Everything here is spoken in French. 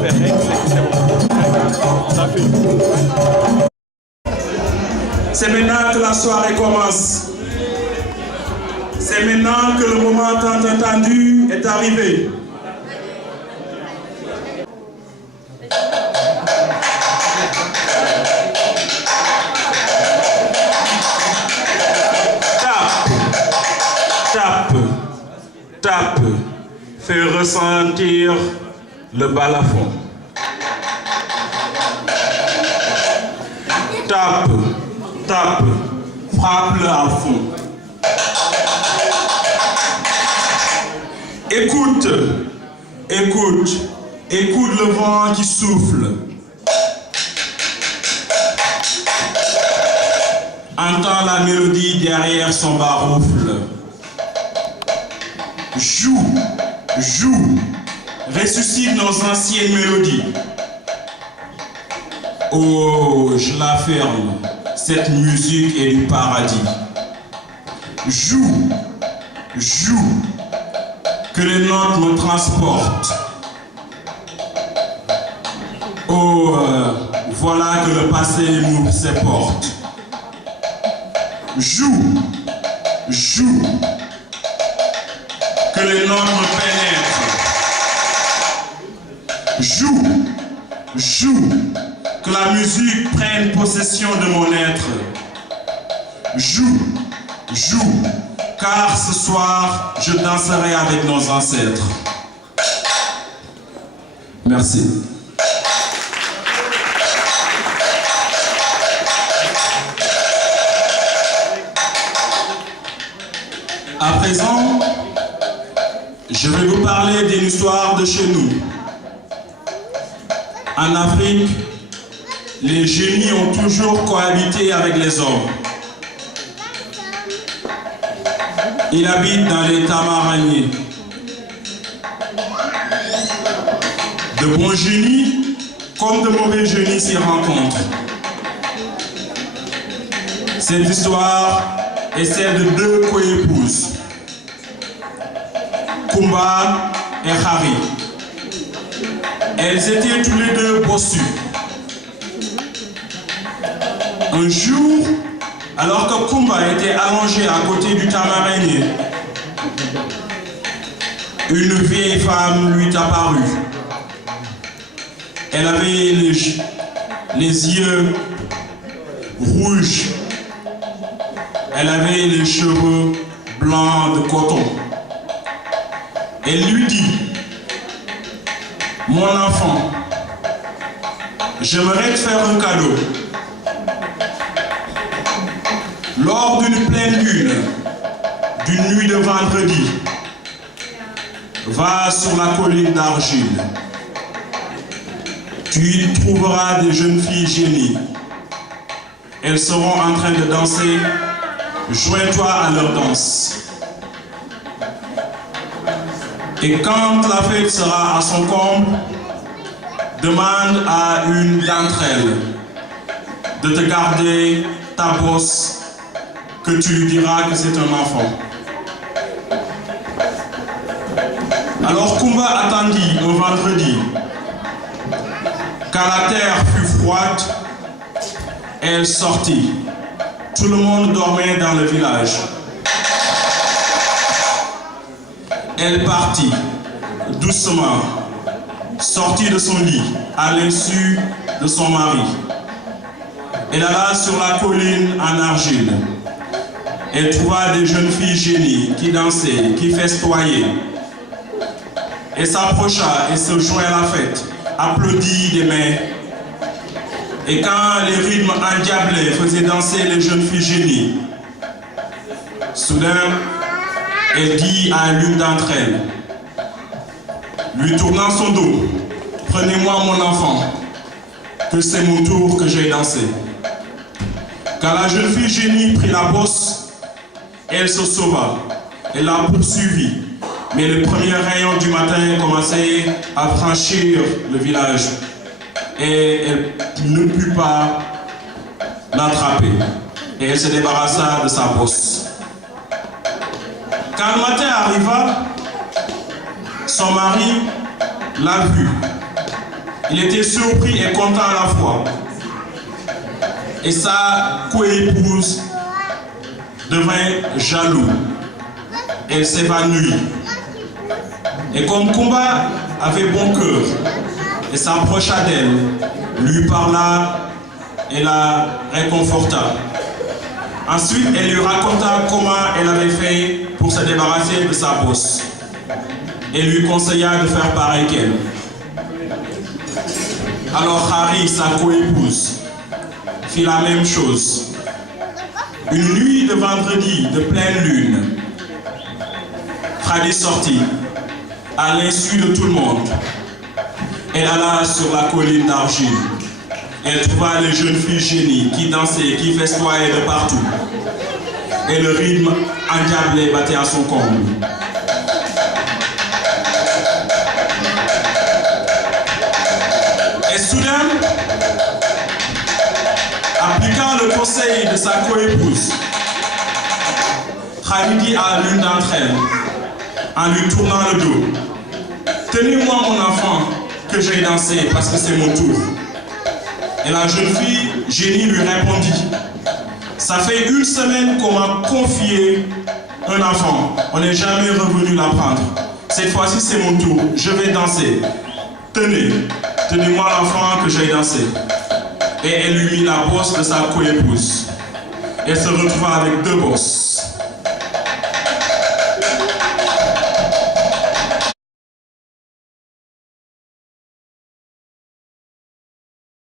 faire règle, c'est bon. Ça fait. C'est maintenant que la soirée commence. C'est maintenant que le moment tant attendu est arrivé. Tape, fais ressentir le balafon. Tape, frappe-le à fond. Écoute le vent qui souffle. Entends la mélodie derrière son baroufle. Joue, ressuscite nos anciennes mélodies. Oh, je l'affirme, cette musique est du paradis. Joue, que les notes me transportent. Oh, voilà que le passé m'ouvre ses portes. Joue, que les notes me pénètrent. Joue, que la musique prenne possession de mon être. Joue, car ce soir, je danserai avec nos ancêtres. Merci. À présent, je vais vous parler d'une histoire de chez nous. En Afrique, les génies ont toujours cohabité avec les hommes. Ils habitent dans les Tamaraniers. De bons génies comme de mauvais génies s'y rencontrent. Cette histoire est celle de deux coépouses, Kumba et Hari. Elles étaient tous les deux bossues. Un jour, alors que Kumba était allongé à côté du Tamaranier, une vieille femme lui apparut. Elle avait les yeux rouges. Elle avait les cheveux blancs de coton. Elle lui dit: mon enfant, j'aimerais te faire un cadeau. Lors d'une pleine lune, d'une nuit de vendredi, va sur la colline d'argile. Tu y trouveras des jeunes filles génies. Elles seront en train de danser. Joins-toi à leur danse. Et quand la fête sera à son comble, demande à une d'entre elles de te garder ta bosse, que tu lui diras que c'est un enfant. Alors Kumba attendit un vendredi. Quand la terre fut froide, elle sortit. Tout le monde dormait dans le village. Elle partit doucement, sortit de son lit à l'insu de son mari. Elle alla sur la colline en argile. Elle trouva des jeunes filles génies qui dansaient, qui festoyaient. Elle s'approcha et se joint à la fête, applaudit des mains. Et quand les rythmes endiablés faisaient danser les jeunes filles génies, soudain, elle dit à l'une d'entre elles, lui tournant son dos: prenez-moi mon enfant, que c'est mon tour que j'ai dansé. Quand la jeune fille génie prit la bosse, elle se sauva. Elle l'a poursuivie. Mais les premiers rayons du matin commençaient à franchir le village. Et elle ne put pas l'attraper. Et elle se débarrassa de sa bosse. Quand le matin arriva, son mari l'a vue. Il était surpris et content à la fois. Et sa coépouse devint jaloux. Elle s'évanouit. Et comme Kumba avait bon cœur et s'approcha d'elle, lui parla et la réconforta. Ensuite, elle lui raconta comment elle avait fait pour se débarrasser de sa bosse et lui conseilla de faire pareil qu'elle. Alors Harry, sa coépouse, fit la même chose. Une nuit de vendredi de pleine lune, Harry sortit à l'insu de tout le monde. Elle alla sur la colline d'argile. Elle trouva les jeunes filles génies qui dansaient, qui festoyaient de partout. Et le rythme endiablé battait à son comble. Et soudain, appliquant le conseil de sa coépouse, Harry dit à l'une d'entre elles, en lui tournant le dos, « Tenez-moi mon enfant que j'ai dansé parce que c'est mon tour. » Et la jeune fille, génie, lui répondit, « Ça fait 1 semaine qu'on m'a confié un enfant. On n'est jamais revenu l'apprendre. Cette fois-ci, c'est mon tour. Je vais danser. Tenez-moi l'enfant que j'ai dansé. » Et elle lui mit la bosse de sa coépouse. Elle se retrouva avec 2 bosses.